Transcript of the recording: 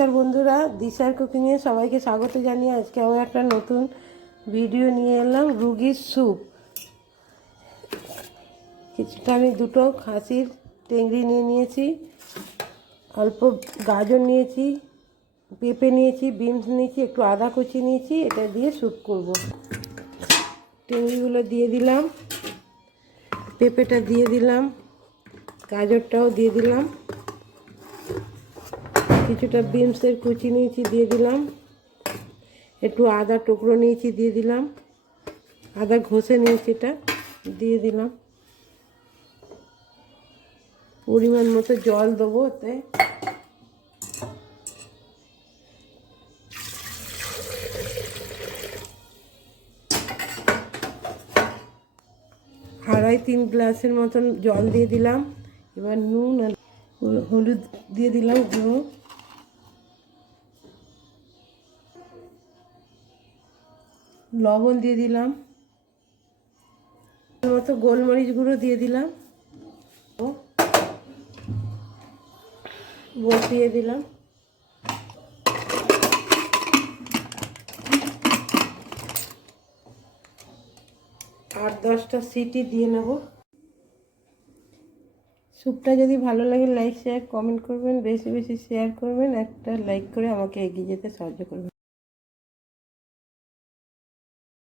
নমস্কার বন্ধুরা, দিশার কুকিংয়ে সবাইকে স্বাগত জানিয়ে আজকে আবার একটা নতুন ভিডিও নিয়ে এলাম। রুগীর স্যুপ। কিছুটা আমি দুটো খাসির টেংরি নিয়ে নিয়েছি, অল্প গাজর নিয়েছি, পেঁপে নিয়েছি, বিনস নিয়েছি, একটু আদা কুচি নিয়েছি। এটা দিয়ে স্যুপ করব। টেংরিগুলো দিয়ে দিলাম, পেঁপেটা দিয়ে দিলাম, গাজরটাও দিয়ে দিলাম, কিছুটা বিনসের কুচি নিয়েছি দিয়ে দিলাম, একটু আদা টুকরো নিয়েছি দিয়ে দিলাম, আদা ঘষে নিয়েছি এটা দিয়ে দিলাম, পরিমাণ মতো জল দেবো এতে। তিন গ্লাসের মতন জল দিয়ে দিলাম। এবার নুন আর হলুদ দিয়ে দিলাম, গুঁড়ো লবণ দিয়ে দিলাম, মতো গোলমরিচ গুঁড়ো দিয়ে দিলাম, বসিয়ে দিলাম। আর 10টা সিটি দিয়ে নেব। স্যুপটা যদি ভালো লাগে লাইক শেয়ার কমেন্ট করবেন, বেশি বেশি শেয়ার করবেন, একটা লাইক করে আমাকে এগিয়ে যেতে সাহায্য করবেন।